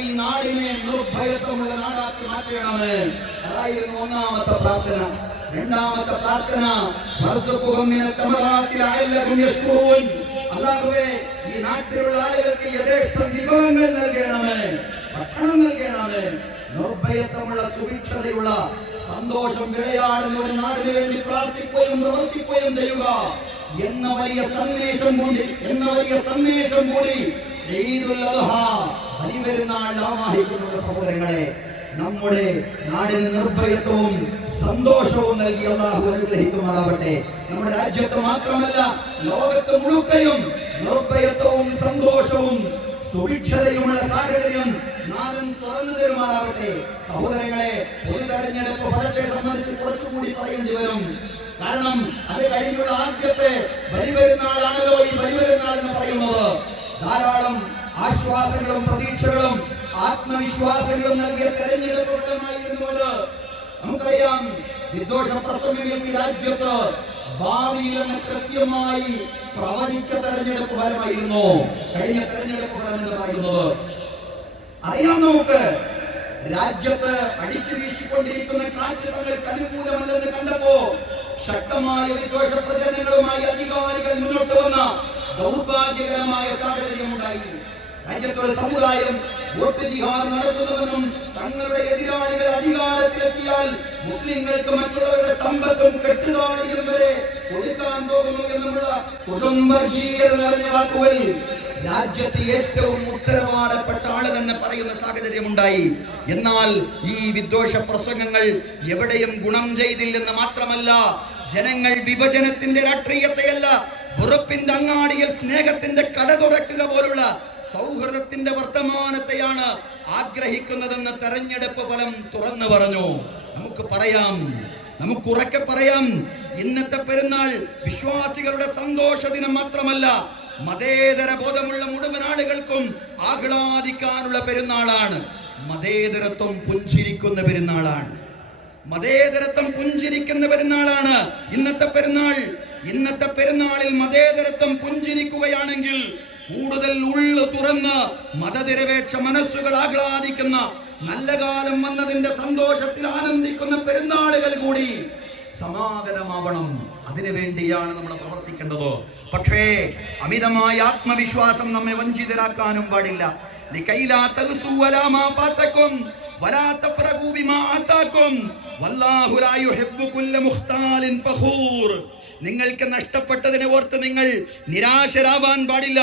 ഈ നാടിനെ നിർഭയത്വമുള്ള നാടാക്കി മാറ്റണമേ അതായിരുന്നു ഒന്നാമത്തെ പ്രാർത്ഥന. രണ്ടാമത്തെ പ്രാർത്ഥന അല്ലാഹുവേ ഈ നാട്ടിലുള്ള ആളുകൾക്ക് യഥേഷ്ടം വിഭവങ്ങൾ നൽകണമേ. ഭക്ഷണം നൽകണമേ. നിർഭയത്വമുള്ള സുഭിക്ഷതയുള്ള സന്തോഷം വിളയാടുന്ന ഒരു നാടിന് വേണ്ടി പ്രാർത്ഥിക്കുകയും പ്രവർത്തിക്കുകയും ചെയ്യുക. എന്ന വലിയ സന്ദേശം കൂടി എന്ന വലിയ സന്ദേശം കൂടി. സഹോദരങ്ങളെ നമ്മുടെ നാടിന് നിർഭയത്വവും സന്തോഷവും നൽകി അള്ളാഹു അനുഗ്രഹിക്കുമാറാവട്ടെ. നമ്മുടെ രാജ്യത്ത് മാത്രമല്ല ലോകത്ത് മുഴുക്കയും നിർഭയത്വവും സന്തോഷവും സുഭിക്ഷതയുമുള്ള സാഹചര്യം നാടും തുറന്നു തരുമാറാവട്ടെ. സഹോദരങ്ങളെ പൊതു തെരഞ്ഞെടുപ്പ് ഫലത്തെ സംബന്ധിച്ച് കുറച്ചുകൂടി പറയേണ്ടി വരും. കാരണം അത് കഴിഞ്ഞുള്ള ആദ്യത്തെ ബലിപെരുന്നാളാണല്ലോ ഈ ബലിപെരുന്നാൾ എന്ന് പറയുന്നത്. ധാരാളം ആശ്വാസങ്ങളും പ്രതീക്ഷകളും ആത്മവിശ്വാസങ്ങളും നൽകിയ തെരഞ്ഞെടുപ്പ് ഫലമായിരുന്നു അത് നമുക്കറിയാം വിദ്വേഷ പ്രസംഗങ്ങൾക്ക് ഈ രാജ്യത്ത് ഭാവിയിൽ കൃത്യമായി പ്രവചിച്ച തെരഞ്ഞെടുപ്പ് ഫലമായിരുന്നു. കഴിഞ്ഞ തെരഞ്ഞെടുപ്പ് ഫലം എന്ന് പറയുന്നത്. അറിയാം നമുക്ക് രാജ്യത്ത് അടിച്ചു വീശിക്കൊണ്ടിരിക്കുന്ന കാറ്റ് തങ്ങൾക്ക് അനുകൂലമല്ലെന്ന് കണ്ടപ്പോ ശക്തമായ വിദ്വേഷ പ്രചരണങ്ങളുമായി അധികാരികൾ മുന്നോട്ട് വന്ന ദൗർഭാഗ്യകരമായ സാഹചര്യമുണ്ടായി. രാജ്യത്തൊരു സമുദായം വോട്ട് ജിഹാദ് നടത്തുന്നതെന്നും തങ്ങളുടെ എതിരാളികൾ അധികാരത്തിലെത്തിയാൽ മുസ്ലിങ്ങൾക്ക് മറ്റുള്ളവരുടെ സമ്പത്തും കെട്ടുതാഴികളും വരെ കൊടുക്കാൻ പോകുന്നു എന്നുള്ള കുടുംബജീയത നിറഞ്ഞ വാക്കുകൾ രാജ്യത്തെ ഏറ്റവും ഉത്തരവാദപ്പെട്ട ആൾ തന്നെ പറയുന്ന സാഹചര്യമുണ്ടായി. എന്നാൽ ഈ വിദ്വേഷ പ്രസംഗങ്ങൾ എവിടെയും ഗുണം ചെയ്തില്ലെന്ന് മാത്രമല്ല ജനങ്ങൾ വിഭജനത്തിന്റെ രാഷ്ട്രീയത്തെയല്ല വെറുപ്പിന്റെ അങ്ങാടിയിൽ സ്നേഹത്തിന്റെ കട തുറക്കുക പോലുള്ള സൗഹൃദത്തിന്റെ വർത്തമാനത്തെയാണ് ആഗ്രഹിക്കുന്നതെന്ന് തെരഞ്ഞെടുപ്പ് ഫലം തുറന്നു പറഞ്ഞു. നമുക്ക് പറയാം നമുക്ക് ഉറക്കെ പറയാം ഇന്നത്തെ പെരുന്നാൾ വിശ്വാസികളുടെ സന്തോഷ ദിനം മാത്രമല്ല മതേതര ബോധമുള്ള മുഴുവൻ ആളുകൾക്കും ആഹ്ലാദിക്കാനുള്ള പെരുന്നാളാണ്. മതേതരത്വം പുഞ്ചിരിക്കുന്ന പെരുന്നാളാണ്. മതേതരത്വം പുഞ്ചിരിക്കുന്ന പെരുന്നാളാണ്. ഇന്നത്തെ പെരുന്നാൾ ഇന്നത്തെ പെരുന്നാളിൽ മതേതരത്വം പുഞ്ചിരിക്കുകയാണെങ്കിൽ കൂടുതൽ ഉള്ളു തുറന്ന് മതനിരപേക്ഷ മനസ്സുകൾ ആഹ്ലാദിക്കുന്ന നല്ല കാലം വന്നതിന്റെ സന്തോഷത്തിൽ ആനന്ദിക്കുന്ന പെരുന്നാളുകൾ കൂടി സമാഗതമാവണം. അതിനു വേണ്ടിയാണ് നമ്മൾ പ്രവർത്തിക്കേണ്ടത്. പക്ഷേ അമിതമായ ആത്മവിശ്വാസം നമ്മെ വഞ്ചിതരാക്കാനും പാടില്ല. നിങ്ങൾക്ക് നഷ്ടപ്പെട്ടതിനെ ഓർത്ത് നിങ്ങൾ നിരാശരാവാൻ പാടില്ല.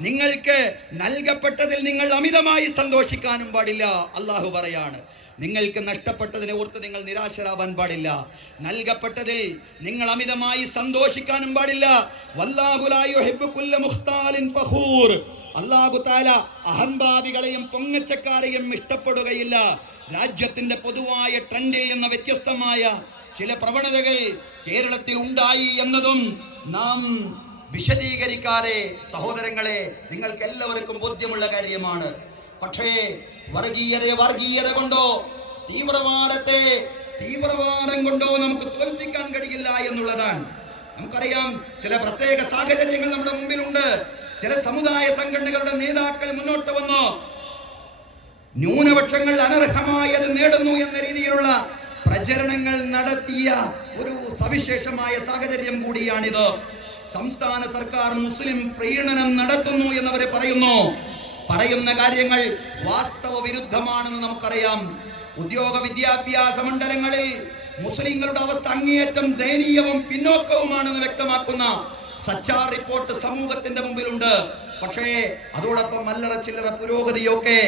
നിങ്ങൾക്ക് നൽകപ്പെട്ടതിൽ നിങ്ങൾ അമിതമായി സന്തോഷിക്കാനും പാടില്ല. അള്ളാഹു പറയാണ് നിങ്ങൾക്ക് നഷ്ടപ്പെട്ടതിനെ ഓർത്ത് നിങ്ങൾ നിരാശരാവാൻ പാടില്ല. നൽകപ്പെട്ടതിൽ നിങ്ങൾ അമിതമായി സന്തോഷിക്കാനും പാടില്ല. അള്ളാഹു താല അഹംഭാവികളെയും പൊങ്ങച്ചക്കാരെയും ഇഷ്ടപ്പെടുകയില്ല. രാജ്യത്തിന്റെ പൊതുവായ ട്രെൻഡിൽ നിന്ന് വ്യത്യസ്തമായ ചില പ്രവണതകൾ കേരളത്തിൽ ഉണ്ടായി എന്നതും നാം വിശദീകരിക്കാതെ സഹോദരങ്ങളെ നിങ്ങൾക്ക് എല്ലാവർക്കും ബോധ്യമുള്ള കാര്യമാണ്. പക്ഷേ വർഗീയത വർഗീയത കൊണ്ടോ തീവ്രവാദത്തെ തീവ്രവാദം കൊണ്ടോ നമുക്ക് തോൽപ്പിക്കാൻ കഴിയില്ല എന്നുള്ളതാണ്. നമുക്കറിയാം ചില പ്രത്യേക സാഹചര്യങ്ങൾ നമ്മുടെ മുമ്പിലുണ്ട്. ചില സമുദായ സംഘടനകളുടെ നേതാക്കൾ മുന്നോട്ട് വന്നു. ന്യൂനപക്ഷങ്ങൾ അനർഹമായത് നേടുന്നു എന്ന രീതിയിലുള്ള പ്രചരണങ്ങൾ നടത്തിയ ഒരു സവിശേഷമായ സാഹചര്യം കൂടിയാണിത്. സംസ്ഥാന സർക്കാർ മുസ്ലിം പ്രീണനം നടത്തുന്നു എന്നവരെ പറയുന്നു. പറയുന്ന കാര്യങ്ങൾ വാസ്തവ വിരുദ്ധമാണെന്ന് നമുക്കറിയാം. ഉദ്യോഗ വിദ്യാഭ്യാസ മണ്ഡലങ്ങളിൽ മുസ്ലിങ്ങളുടെ അവസ്ഥ അങ്ങേയറ്റം ദയനീയവും പിന്നോക്കവുമാണെന്ന് വ്യക്തമാക്കുന്ന സച്ചാർ റിപ്പോർട്ട് സമൂഹത്തിന്റെ മുമ്പിലുണ്ട്. പക്ഷേ അതോടൊപ്പം അല്ലറ ചില്ലറ പുരോഗതിയൊക്കെ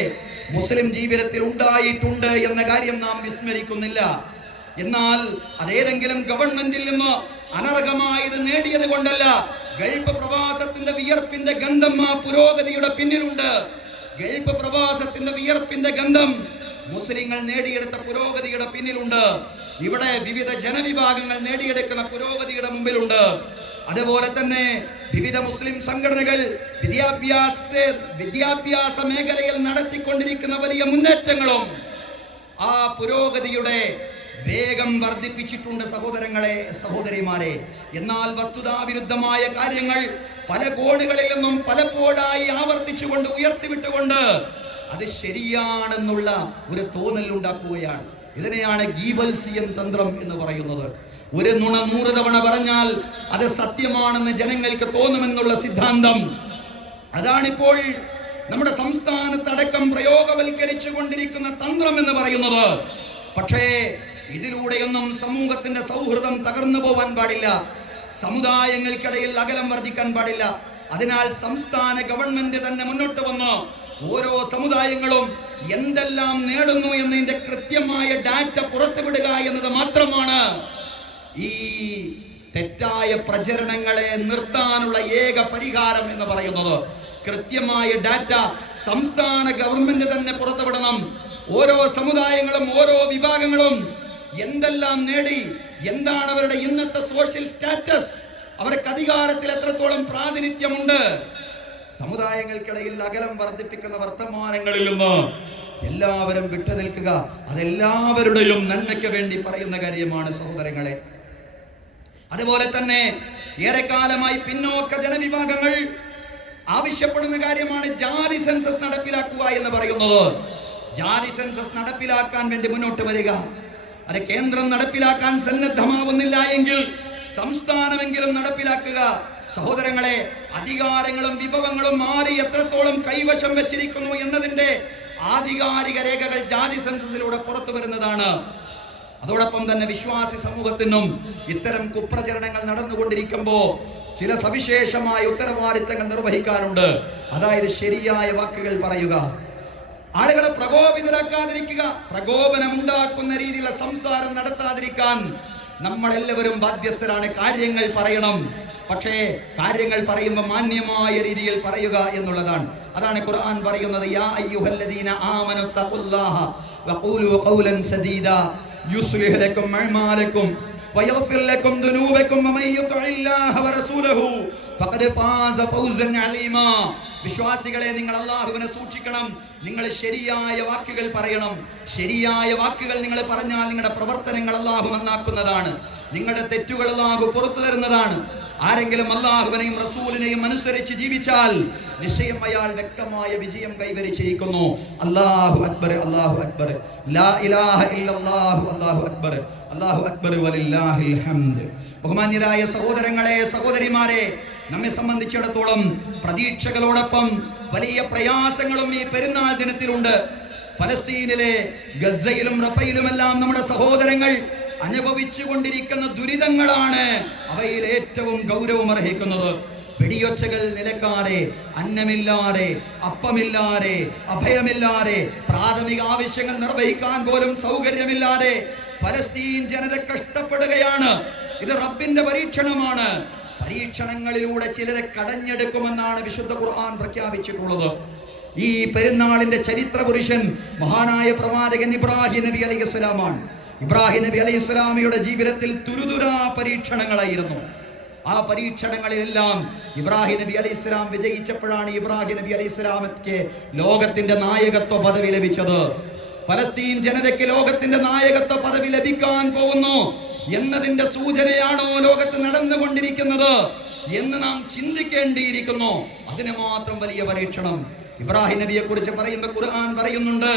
മുസ്ലിം ജീവിതത്തിൽ ഉണ്ടായിട്ടുണ്ട് എന്ന കാര്യം നാം വിസ്മരിക്കുന്നില്ല. എന്നാൽ അതേതെങ്കിലും ഗവൺമെന്റിൽ നിന്ന് അനർഹമായത് നേടിയത് കൊണ്ടല്ല ഗൾഫ് പ്രവാസത്തിന്റെ വിയർപ്പിന്റെ ഗന്ധം ആ പുരോഗതിയുടെ പിന്നിലുണ്ട്. ഗൾഫ് പ്രവാസത്തിന്റെ വിയർപ്പിന്റെ ഗന്ധം മുസ്ലിങ്ങൾ നേടിയെടുത്ത പുരോഗതിയുടെ പിന്നിലുണ്ട്. ഇവിടെ വിവിധ ജനവിഭാഗങ്ങൾ നേടിയെടുക്കുന്ന പുരോഗതിയുടെ മുമ്പിലുണ്ട്. അതുപോലെ തന്നെ വിവിധ മുസ്ലിം സംഘടനകൾ വിദ്യാഭ്യാസത്തെ വിദ്യാഭ്യാസ മേഖലയിൽ നടത്തിക്കൊണ്ടിരിക്കുന്ന വലിയ മുന്നേറ്റങ്ങളും ആ പുരോഗതിയുടെ വേഗം വർദ്ധിപ്പിച്ചിട്ടുണ്ട് സഹോദരങ്ങളെ സഹോദരിമാരെ. എന്നാൽ വസ്തുതാവിരുദ്ധമായ കാര്യങ്ങൾ പല കോണുകളിൽ നിന്നും പലപ്പോഴായി ആവർത്തിച്ചുകൊണ്ട് ഉയർത്തിവിട്ടുകൊണ്ട് അത് ശരിയാണെന്നുള്ള ഒരു തോന്നൽ ഉണ്ടാക്കുകയാണ് ഇതിനെയാണ് ഗീബൽസിയൻ തന്ത്രം എന്ന് പറയുന്നത്. ഒരു നുണ നൂറ് തവണ പറഞ്ഞാൽ അത് സത്യമാണെന്ന് ജനങ്ങൾക്ക് തോന്നുമെന്നുള്ള സിദ്ധാന്തം. അതാണിപ്പോൾ നമ്മുടെ സംസ്ഥാനത്തടക്കം പ്രയോഗവൽക്കരിച്ചു കൊണ്ടിരിക്കുന്ന തന്ത്രം എന്ന് പറയുന്നത്. പക്ഷേ ഇതിലൂടെയൊന്നും സമൂഹത്തിന്റെ സൗഹൃദം തകർന്നു പോവാൻ പാടില്ല. സമുദായങ്ങൾക്കിടയിൽ അകലം വർദ്ധിക്കാൻ പാടില്ല. അതിനാൽ സംസ്ഥാന ഗവൺമെന്റ് തന്നെ മുന്നോട്ട് വന്ന്. ഓരോ സമുദായങ്ങളും എന്തെല്ലാം നേടുന്നു എന്നതിന്റെ കൃത്യമായ ഡാറ്റ പുറത്തുവിടുക എന്നത് മാത്രമാണ്. ഈ തെറ്റായ പ്രചരണങ്ങളെ നിർത്താനുള്ള ഏക പരിഹാരം എന്ന് പറയുന്നത് കൃത്യമായ ഡാറ്റ സംസ്ഥാന ഗവൺമെന്റ് തന്നെ പുറത്തുവിടണം. ഓരോ സമുദായങ്ങളും ഓരോ വിഭാഗങ്ങളും എന്തെല്ലാം നേടി എന്താണ് അവരുടെ ഇന്നത്തെ സോഷ്യൽ സ്റ്റാറ്റസ് അവർക്ക് അധികാരത്തിൽ എത്രത്തോളം പ്രാതിനിധ്യമുണ്ട്? സമുദായങ്ങൾക്കിടയിൽ അകലം വർദ്ധിപ്പിക്കുന്ന വർത്തമാനങ്ങളിൽ നിന്ന് എല്ലാവരും വിട്ടുനിൽക്കുക അതെല്ലാവരുടെയും നന്മയ്ക്ക് വേണ്ടി പറയുന്ന കാര്യമാണ് സഹോദരങ്ങളെ. അതുപോലെ തന്നെ ഏറെക്കാലമായി പിന്നോക്ക ജനവിഭാഗങ്ങൾ ആവശ്യപ്പെടുന്ന കാര്യമാണ് ജാതി സെൻസസ് നടപ്പിലാക്കുക എന്ന് പറയുന്നത്. ജാതി സെൻസസ് നടപ്പിലാക്കാൻ വേണ്ടി മുന്നോട്ട് വരിക. അത് കേന്ദ്രം നടപ്പിലാക്കാൻ സന്നദ്ധമാവുന്നില്ല എങ്കിൽ സംസ്ഥാനമെങ്കിലും നടപ്പിലാക്കുക. സഹോദരങ്ങളെ അധികാരങ്ങളും വിഭവങ്ങളും മാറി എത്രത്തോളം കൈവശം വെച്ചിരിക്കുന്നു എന്നതിന്റെ ആധികാരിക രേഖകൾ ജാതി സെൻസസിലൂടെ പുറത്തു വരുന്നതാണ്. അതോടൊപ്പം തന്നെ വിശ്വാസി സമൂഹത്തിനും ഇത്തരം കുപ്രചരണങ്ങൾ നടന്നുകൊണ്ടിരിക്കുമ്പോ ചില സവിശേഷമായ ഉത്തരവാദിത്തങ്ങൾ നിർവഹിക്കാനുണ്ട് അതായത് ശരിയായ വാക്കുകൾ പറയുക. ആളുകളെ പ്രകോപിതരാക്കാതിരിക്കുക പ്രകോപനമുണ്ടാക്കുന്ന രീതിയിലുള്ള സംസാരം നടത്താതിരിക്കാൻ നമ്മളെല്ലാവരും ബാധ്യസ്ഥരാണ്. കാര്യങ്ങൾ പറയണം. പക്ഷേ കാര്യങ്ങൾ പറയുമ്പോൾ മാന്യമായ രീതിയിൽ പറയുക എന്നുള്ളതാണ്. അതാണ് ഖുർആൻ പറയുന്നത് യാ അയ്യുഹല്ലദീന തഖുല്ലാഹ വഖൂലു ഖൗലൻ സദീദാ. യുസ്ലിഹ് ലക്കും അഅമാലക്കും വയഗ്ഫിർ ലക്കും ദുനൂബക്കും വമൻ യുതിഇല്ലാഹ വറസൂലഹു ഫഖദ് ഫാസ ഫൗസൻ അലീമാ. വിശ്വാസികളെ നിങ്ങൾ അള്ളാഹുവിനെ സൂക്ഷിക്കണം നിങ്ങൾ ശരിയായ വാക്കുകൾ പറയണം. ശരിയായ വാക്കുകൾ നിങ്ങൾ പറഞ്ഞാൽ നിങ്ങളുടെ പ്രവർത്തനങ്ങൾ അള്ളാഹു നന്നാക്കുന്നതാണ്. നിങ്ങളുടെ തെറ്റുകൾ അള്ളാഹു പുറത്തു തരുന്നതാണ് ആരെങ്കിലും അള്ളാഹുവിനെയും റസൂലിനെയും അനുസരിച്ച് ജീവിച്ചാൽ നിശ്ചയം അയാൾ വ്യക്തമായ വിജയം കൈവരിച്ചിരിക്കുന്നു. അല്ലാഹു അക്ബർ അല്ലാഹു അക്ബർ. ലാ ഇലാഹ ഇല്ലല്ലാഹു അല്ലാഹു അക്ബർ. അല്ലാഹു അക്ബർ വലില്ലാഹിൽ ഹംദ്. ബഹുമാന്യരായ സഹോദരങ്ങളെ സഹോദരിമാരെ നമ്മെ സംബന്ധിച്ചിടത്തോളം പ്രതീക്ഷകളോടൊപ്പം വലിയ പ്രയാസങ്ങളും ഈ പെരുന്നാൾ ദിനത്തിലുണ്ട്. ഫലസ്തീനിലെ ഗസയിലും റഫയിലുമെല്ലാം നമ്മുടെ സഹോദരങ്ങൾ അനുഭവിച്ചു കൊണ്ടിരിക്കുന്ന ദുരിതങ്ങളാണ് അവയിൽ ഏറ്റവും ഗൗരവം അർഹിക്കുന്നത്. വെടിയൊച്ചകൾ നിലക്കാതെ അന്നമില്ലാതെ അപ്പമില്ലാതെ അഭയമില്ലാതെ പ്രാഥമിക ആവശ്യങ്ങൾ നിർവഹിക്കാൻ പോലും സൗകര്യമില്ലാതെ ഫലസ്തീൻ ജനത കഷ്ടപ്പെടുകയാണ്. ഇത് റബ്ബിന്റെ പരീക്ഷണമാണ്. പരീക്ഷണങ്ങളിലൂടെ ചിലരെ കടഞ്ഞെടുക്കുമെന്നാണ് വിശുദ്ധ ഖുർആൻ പ്രഖ്യാപിച്ചിട്ടുള്ളത്. ഈ പെരുന്നാളിന്റെ ചരിത്ര പുരുഷൻ മഹാനായ പ്രവാചകൻ ഇബ്രാഹിം നബി അലൈഹി സ്വലാമാണ്. ഇബ്രാഹിം നബി അലൈഹി സ്വലാമിയുടെ ജീവിതത്തിൽ തുരുതുരാ പരീക്ഷണങ്ങളായിരുന്നു. ആ പരീക്ഷണങ്ങളിലെല്ലാം ഇബ്രാഹിം നബി അലൈഹി സ്വലാം വിജയിച്ചപ്പോഴാണ് ഇബ്രാഹിം നബി അലൈഹി സ്വലാമക്ക് ലോകത്തിന്റെ നായകത്വ പദവി ലഭിച്ചത്. ഫലസ്തീൻ ജനതയ്ക്ക് ലോകത്തിന്റെ നായകത്വ പദവി ലഭിക്കാൻ പോകുന്നു എന്നതിന്റെ സൂചനയാണോ ലോകത്ത് നടന്നുകൊണ്ടിരിക്കുന്നത് എന്ന് നാം ചിന്തിക്കേണ്ടിയിരിക്കുന്നു. അതിന് മാത്രം വലിയ പരീക്ഷണം. ഇബ്രാഹിം നബിയെ കുറിച്ച് പറയുമ്പോൾ ഖുർആൻ പറയുന്നുണ്ട്.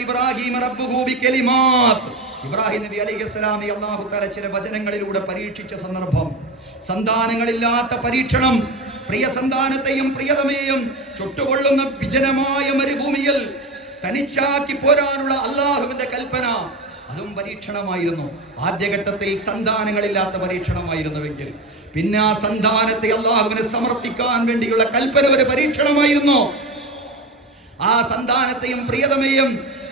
ഇബ്രാഹിം റബ്ബുഹു ബികലിമാത്ത്. ഇബ്രാഹിം നബി അലൈഹിസ്സലാമി അല്ലാഹു ചില വചനങ്ങളിലൂടെ പരീക്ഷിച്ച സന്ദർഭം. സന്താനങ്ങളില്ലാത്ത പരീക്ഷണം. പ്രിയ സന്താനത്തെയും പ്രിയതമേയും ചുട്ടുകൊള്ളുന്ന വിജനമായ മരുഭൂമിയിൽ തനിച്ചാക്കി പോരാനുള്ള അള്ളാഹുവിന്റെ കൽപ്പന. അതും പരീക്ഷണമായിരുന്നു. ആദ്യഘട്ടത്തിൽ സന്താനങ്ങളില്ലാത്ത പരീക്ഷണമായിരുന്നുവെങ്കിൽ പിന്നെ ആ സന്താനത്തെ അള്ളാഹുവിന് സമർപ്പിക്കാൻ വേണ്ടിയുള്ള കൽപ്പന ഒരു പരീക്ഷണമായിരുന്നു. ആ സന്താനത്തെയും പ്രിയതമയും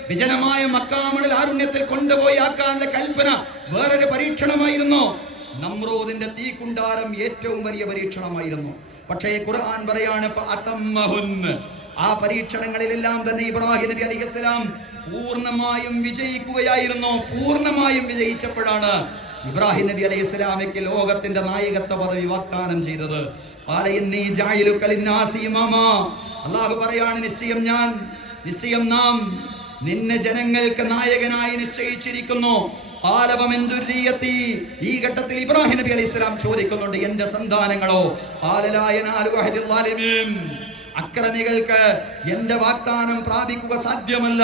വിജനമായ മക്കാമണിൽ ആരുണ്യത്തിൽ കൊണ്ടുപോയി കൽപ്പന വേറൊരു പരീക്ഷണമായിരുന്നു. നമ്രോദിന്റെ തീക്കുണ്ടാരം ഏറ്റവും വലിയ പരീക്ഷണമായിരുന്നു. പക്ഷേ ഖുർആൻ പറയാണ്. ആ പരീക്ഷണങ്ങളിലെല്ലാം തന്നെ ഇബ്രാഹിം നബി അലൈഹിസ്സലാം പൂർണമായും വിജയിക്കുകയായിരുന്നു. പൂർണമായും വിജയിച്ചപ്പോഴാണ് ഇബ്രാഹിം നബി അലൈഹി സ്വലാമയ്ക്ക് ലോകത്തിന്റെ നായകത്വ പദവി വാഗ്ദാനം ചെയ്തത്. അള്ളാഹു പറയാണ് നിശ്ചയം ഞാൻ നിശ്ചയം നാം നിന്നെ ജനങ്ങൾക്ക് നായകനായി നിശ്ചയിച്ചിരിക്കുന്നു. ഈ ഘട്ടത്തിൽ ഇബ്രാഹിം നബി അലൈഹി സ്വലാം ചോദിക്കുന്നുണ്ട് എന്റെ സന്താനങ്ങളോ? ഖാല അക്രമികൾക്ക് എന്റെ വാഗ്ദാനം പ്രാപിക്കുക സാധ്യമല്ല.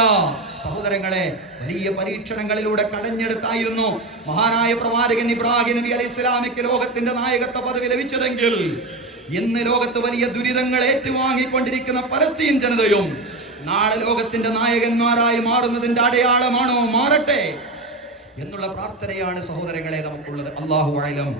സഹോദരങ്ങളെ വലിയ പരീക്ഷണങ്ങളിലൂടെ കടഞ്ഞെടുത്തായിരുന്നു മഹാനായ പ്രവാചകൻ ഇബ്രാഹിം നബി അലൈഹി ഇസ്ലാമിക്ക് ലോകത്തിന്റെ നായകത്വ പദവി ലഭിച്ചതെങ്കിൽ ഇന്ന് ലോകത്ത് വലിയ ദുരിതങ്ങൾ ഏറ്റുവാങ്ങിക്കൊണ്ടിരിക്കുന്ന പലസ്തീൻ ജനതയും നാളെ ലോകത്തിന്റെ നായകന്മാരായി മാറുന്നതിന്റെ അടയാളമാണോ മാറട്ടെ എന്നുള്ള പ്രാർത്ഥനയാണ് സഹോദരങ്ങളെ നമുക്കുള്ളത്. അള്ളാഹു ആയാലും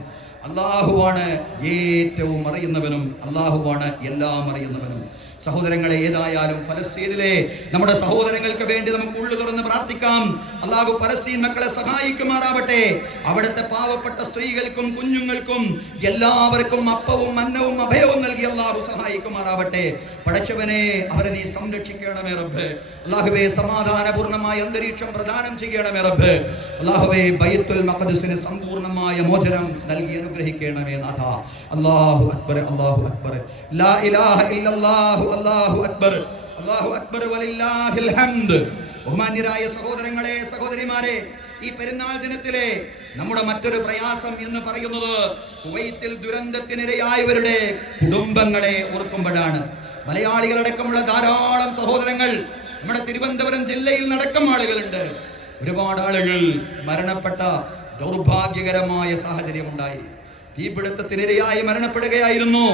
അള്ളാഹുവാണ് ഏറ്റവും അറിയുന്നവനും അള്ളാഹുവാണ് എല്ലാം അറിയുന്നവനും. സഹോദരങ്ങളെ ഏതായാലും ഫലസ്തീനിലെ നമ്മുടെ സഹോദരങ്ങൾക്ക് വേണ്ടി നമുക്ക് ഉള്ളു തുറന്ന് പ്രാർത്ഥിക്കാം. അള്ളാഹു ഫലസ്തീൻ മക്കളെ സഹായിക്കുമാറാവട്ടെ. അവിടുത്തെ പാവപ്പെട്ട സ്ത്രീകൾക്കും കുഞ്ഞുങ്ങൾക്കും എല്ലാവർക്കും അപ്പവും അന്നവും അഭയവും നൽകി അള്ളാഹു സഹായിക്കുമാറാവട്ടെ. പടച്ചവനെ അവരെ നീ സംരക്ഷിക്കണമേ റബ്ബ്. അള്ളാഹുവെ സമാധാനപൂർണമായ അന്തരീക്ഷം പ്രദാനം ചെയ്യണമേ റബ്ബ്. അള്ളാഹുവെ ബൈത്തുൽ മഖദസിന് സമ്പൂർണമായ മോചനം നൽകി അനുഗ്രഹിക്കണമേ നാഥ. അല്ലാഹു അക്ബർ അല്ലാഹു അക്ബർ. ലാ ഇലാഹ ഇല്ലല്ലാഹു അല്ലാഹു അക്ബർ. അല്ലാഹു അക്ബർ വലില്ലാഹിൽ ഹംദ്. ബഹുമാന്യരായ സഹോദരങ്ങളെ സഹോദരിമാരെ ഈ പെരുന്നാൾ ദിനത്തിലെ നമ്മുടെ മറ്റൊരു പ്രയാസം എന്ന് പറയുന്നത് കുവൈത്തിൽ ദുരന്തത്തിനിരയായവരുടെ കുടുംബങ്ങളെ ഓർക്കുമ്പോഴാണ്. മലയാളികളടക്കമുള്ള ധാരാളം സഹോദരങ്ങൾ നമ്മുടെ തിരുവനന്തപുരം ജില്ലയിൽ നടക്കം ആളുകളുണ്ട്. ഒരുപാട് ആളുകൾ മരണപ്പെട്ട ദൗർഭാഗ്യകരമായ സാഹചര്യം ഉണ്ടായി തീപിടുത്തത്തിനിരയായി മരണപ്പെടുകയായിരുന്നു.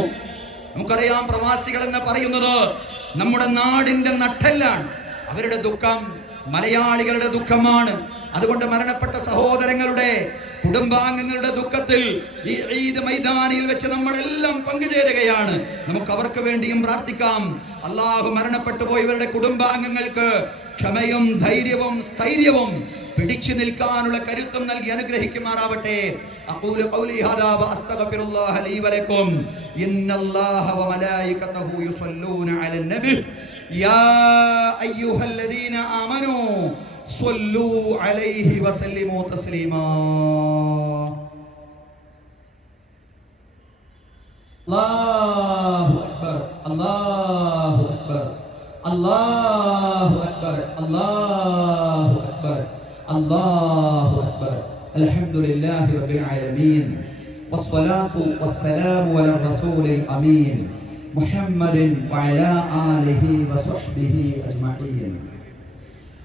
നമുക്കറിയാം പ്രവാസികൾ എന്ന് പറയുന്നത് നമ്മുടെ നാടിന്റെ നട്ടെല്ലാണ്. അവരുടെ ദുഃഖം മലയാളികളുടെ ദുഃഖമാണ്. അതുകൊണ്ട് മരണപ്പെട്ട സഹോദരങ്ങളുടെ കുടുംബാംഗങ്ങളുടെ ദുഃഖത്തിൽ ഈ ഈദ് മൈതാനിയിൽ വെച്ച് നമ്മളെല്ലാം പങ്കുചേരുകയാണ്. നമുക്ക് അവർക്ക് വേണ്ടിയും പ്രാർത്ഥിക്കാം. അള്ളാഹു മരണപ്പെട്ടു പോയവരുടെ കുടുംബാംഗങ്ങൾക്ക് ക്ഷമയും ധൈര്യവും സ്ഥൈര്യവും പിടിച്ചു നിൽക്കാനുള്ള കരുത്തും നൽകി അനുഗ്രഹിക്കുമാറാവട്ടെ. അഖൂലു ഖൗലി ഇന്നല്ലാഹ വമലായികതഹു യുസല്ലൂന യാ അയ്യുഹല്ലദീന ആമനൂ അലൈഹി വസല്ലിമു തസ്ലീമാ. അക്ബർ അല്ലാഹു അക്ബർ അല്ലാഹു അക്ബർ അല്ലാഹു الله أكبر. الحمد لله رب العالمين والصلاة والسلام على الرسول الأمين محمد وعلى آله وصحبه أجمعين.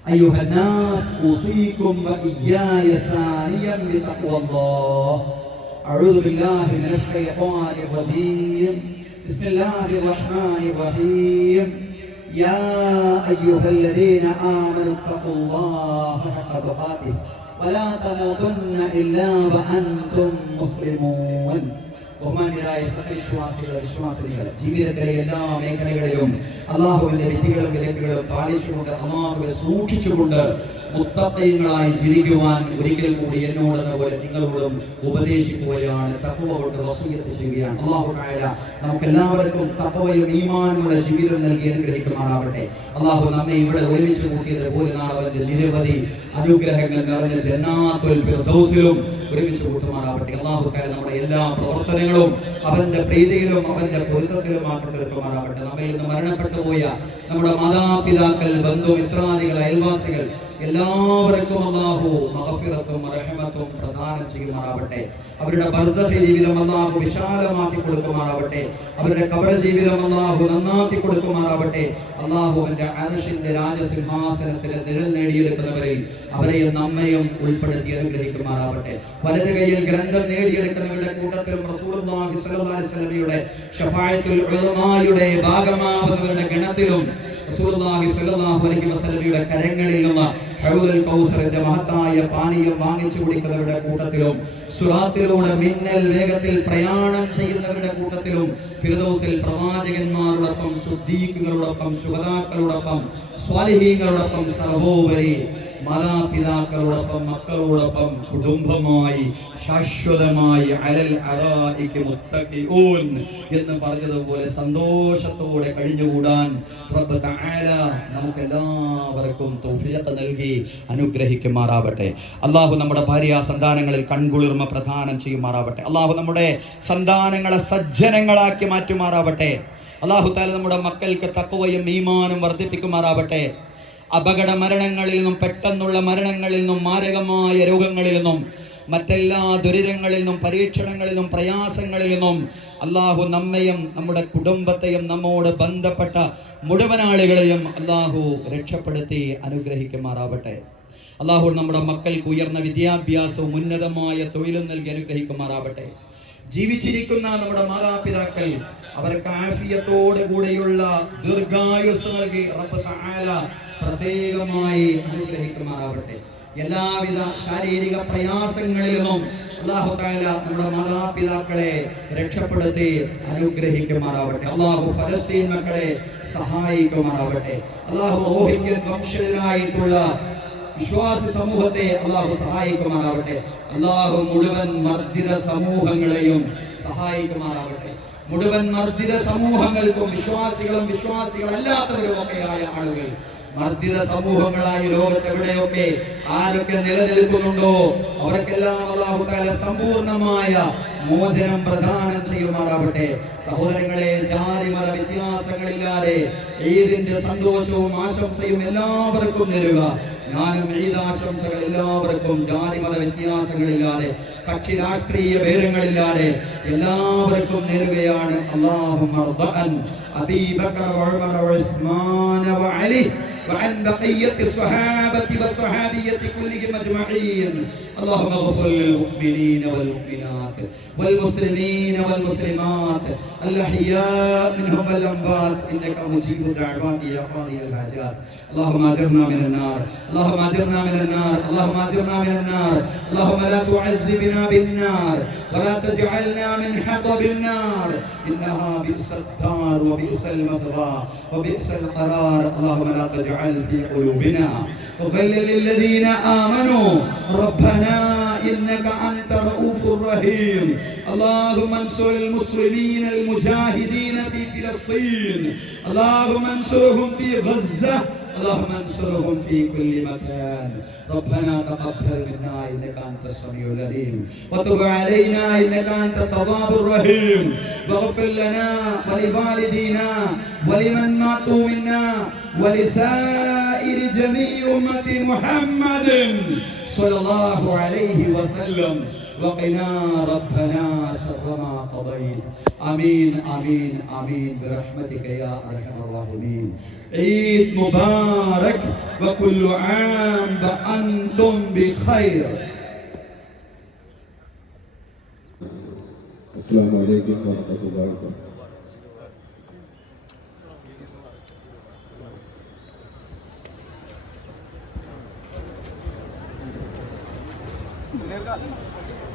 أيها الناس أوصيكم وإياي ثانيا بتقوى الله. أعوذ بالله من الشيطان الرجيم. بسم الله الرحمن الرحيم. يا أيها الذين آمنوا اتقوا الله حق تقاته ولا تموتن إلا وأنتم مسلمون ബഹുമാന്യരായ സത്യവിശ്വാസികൾ വിശ്വാസികൾ ജീവിതത്തിലെ എല്ലാ മേഖലകളിലും അള്ളാഹുവിന്റെ വിധികളും വിലക്കുകളും പാലിച്ചുകൊണ്ട് അള്ളാഹുവെ സൂക്ഷിച്ചുകൊണ്ട് മുത്തപ്പയങ്ങളായി ജീവിക്കുവാൻ ഒരിക്കൽ കൂടി എന്നോട് പോലെ നിങ്ങളോടും ഉപദേശിക്കുകയാണ് തപ്പവ കൊണ്ട് വസൂയത്ത് ചെയ്യുകയാണ്. അള്ളാഹു നമുക്ക് എല്ലാവർക്കും തപ്പവയും ഈമാനുമുള്ള ജീവിതം നൽകി അനുഗ്രഹിക്കുമാറാവട്ടെ. അള്ളാഹു നമ്മെ ഇവിടെ ഒരുമിച്ച് കൂട്ടിയത് പോലെ നാളവന്റെ നിരവധി അനുഗ്രഹങ്ങൾ നിറഞ്ഞ ജന്നാത്തുൽ ഫിർദൗസിലും ഒരുമിച്ച് കൂട്ടുമാറാവട്ടെ. അള്ളാഹു നമ്മുടെ എല്ലാ പ്രവർത്തനങ്ങളും അവന്റെ പ്രീതിയിലും അവന്റെ പൊരുത്തത്തിലും മാത്രം തീർക്കുമാറാവട്ടെ നമ്മിൽ നിന്ന് മരണപ്പെട്ടു പോയ നമ്മുടെ മാതാപിതാക്കൾ ബന്ധു മിത്രാദികൾ അയൽവാസികൾ എല്ലാവർക്കും അള്ളാഹു മഹഫിറത്തും റഹമത്തും പ്രദാനം ചെയ്യുമാറാവട്ടെ. അവരുടെ ബർസഹ ജീവിതം അള്ളാഹു വിശാലമാക്കി കൊടുക്കുമാറാവട്ടെ. അവരുടെ കബറ ജീവിതം അള്ളാഹു നന്നാക്കി കൊടുക്കുമാറാവട്ടെ. അള്ളാഹുവിന്റെ അർഷിന്റെ രാജസിംഹാസനത്തിൽ നിഴൽ നേടിയെടുക്കുന്നവരിൽ അവരെയും നമ്മയും ഉൾപ്പെടുത്തി അനുഗ്രഹിക്കുമാറാവട്ടെ. വലത് കയ്യിൽ ഗ്രന്ഥം നേടിയെടുക്കുന്നവരുടെ കൂട്ടത്തിലും റസൂലുള്ളാഹി സ്വല്ലല്ലാഹി അലൈഹി വസല്ലമയുടെ ഉലമായുടെ ഭാഗമാവുന്നവരുടെ ഗണത്തിലും റസൂലുള്ളാഹി സ്വല്ലല്ലാഹു അലൈഹി വസല്ലമയുടെ നിന്ന് കൗസറിന്റെ മഹത്തായ പാനീയം വാങ്ങിച്ചു കുടിക്കുന്നവരുടെ കൂട്ടത്തിലും സുറാത്തിലൂടെ മിന്നൽ വേഗത്തിൽ പ്രയാണം ചെയ്യുന്നവരുടെ കൂട്ടത്തിലും ഫിർദൗസിൽ പ്രവാചകന്മാരോടൊപ്പം സുദ്ദീഖുകളോടൊപ്പം ശുഹദാക്കളോടൊപ്പം സ്വാലിഹീങ്ങളോടൊപ്പം സർവോപരി മാതാപിതാക്കളോടൊപ്പം മക്കളോടൊപ്പം കുടുംബമായി ശാശ്വതമായി അലൽ അറായിക്ക് മുത്തഖിഊൻ എന്ന് പറഞ്ഞതുപോലെ സന്തോഷത്തോടെ കഴിഞ്ഞുകൂടാൻ റബ്ബ് തആല നമുക്ക് എല്ലാവർക്കും നൽകി അനുഗ്രഹിക്കുമാറാവട്ടെ. അള്ളാഹു നമ്മുടെ ഭാര്യ സന്താനങ്ങളിൽ കൺകുളിർമ പ്രദാനം ചെയ്യുമാറാവട്ടെ. അള്ളാഹു നമ്മുടെ സന്താനങ്ങളെ സജ്ജനങ്ങളാക്കി മാറ്റുമാറാവട്ടെ. അള്ളാഹു താല നമ്മുടെ മക്കൾക്ക് തക്കവയും ഈമാനും വർദ്ധിപ്പിക്കുമാറാവട്ടെ. അപകട മരണങ്ങളിൽ നിന്നും പെട്ടെന്നുള്ള മരണങ്ങളിൽ നിന്നും മാരകമായ രോഗങ്ങളിൽ നിന്നും മറ്റെല്ലാ ദുരിതങ്ങളിൽ നിന്നും പരീക്ഷണങ്ങളിൽ നിന്നും പ്രയാസങ്ങളിൽ നിന്നും അള്ളാഹു നമ്മയും നമ്മുടെ കുടുംബത്തെയും നമ്മോട് ബന്ധപ്പെട്ട മുഴുവൻ ആളുകളെയും അള്ളാഹു രക്ഷപ്പെടുത്തി അനുഗ്രഹിക്കുമാറാവട്ടെ. അള്ളാഹു നമ്മുടെ മക്കൾക്ക് ഉയർന്ന വിദ്യാഭ്യാസവും ഉന്നതമായ തൊഴിലും നൽകി അനുഗ്രഹിക്കുമാറാവട്ടെ. ജീവിച്ചിരിക്കുന്ന നമ്മുടെ മാതാപിതാക്കൾ അവർക്ക് ആഫിയത്തോടു കൂടെയുള്ള ദീർഘായുസ് നൽകി തആല പ്രത്യേകമായി അനുഗ്രഹിക്കുമാറാവട്ടെ. എല്ലാവിധ ശാരീരിക പ്രയാസങ്ങളിൽ നിന്നും അള്ളാഹു താല നമ്മുടെ മാതാപിതാക്കളെ രക്ഷപ്പെടുത്തി അനുഗ്രഹിക്കുമാറാവട്ടെ. അള്ളാഹു ഫലസ്തീൻ മക്കളെ സഹായിക്കുമാറാവട്ടെ. അള്ളാഹു റോഹിംഗ്യൻ വംശജനായിട്ടുള്ള വിശ്വാസി സമൂഹത്തെ അള്ളാഹു സഹായിക്കുമാറാവട്ടെ. അള്ളാഹു മുഴുവൻ മർദ്ദിത സമൂഹങ്ങളെയും സഹായിക്കുമാറാവട്ടെ. മുഴുവൻ മർദ്ദിത സമൂഹങ്ങൾക്കും വിശ്വാസികളും വിശ്വാസികളല്ലാത്തവരും ഒക്കെയായ ആളുകൾ. മർദ്ദിത സമൂഹങ്ങളായി ലോകത്ത് എവിടെയൊക്കെ ആരൊക്കെ നിലനിൽക്കുന്നുണ്ടോ അവർക്കെല്ലാം അള്ളാഹു താല സമ്പൂർണമായ മോചനം പ്രദാനം ചെയ്യുമാറാവട്ടെ. സഹോദരങ്ങളെ ജാതി മത വ്യത്യാസങ്ങളില്ലാതെ ഈദിന്റെ സന്തോഷവും ആശംസയും എല്ലാവർക്കും നേരുക. ഞാനും ഈദ് ആശംസകൾ എല്ലാവർക്കും ജാതി മത വ്യത്യാസങ്ങളില്ലാതെ കക്ഷി രാഷ്ട്രീയ ഭേദങ്ങളില്ലാതെ എല്ലാവർക്കും നേരുകയാണ് അള്ളാഹു അബീ ബക്കർ വഉമർ വഉസ്മാൻ വഅലി وعن بقية الصحابة والصحابية كلهم أجمعين. اللهم اغفر للمؤمنين والمؤمنات والمسلمين والمسلمات. الأحياء منهم والأموات. إنك مجيب الدعوات يا قاضي الحاجات. اللهم أجرنا من النار. اللهم أجرنا من النار. اللهم أجرنا من النار. اللهم لا تعذبنا بالنار ولا تجعلنا من حطب النار. إنها بئس الدار وبئس المثوى وبئس القرار. اللهم لا تجعل في قلوبنا. وغل للذين آمنوا. ربنا إنك أنت رؤوف رحيم اللهم انصر المسلمين المجاهدين في فلسطين. اللهم انصرهم في غزة. اللهم انصرهم في كل مكان. ربنا تقبل منا إنك أنت السميع العليم. وتب علينا إنك أنت التواب الرحيم. واغفر لنا ولوالدينا ولمن ماتوا منا ولسائر جميع أمة محمد صلى الله عليه وسلم. وقنا ربنا شر ما قضيت. آمين آمين آمين. برحمتك يا أرحم الراحمين. عيد مبارك وكل عام وأنتم بخير. السلام عليكم ورحمة الله وبركاته. क्लियर का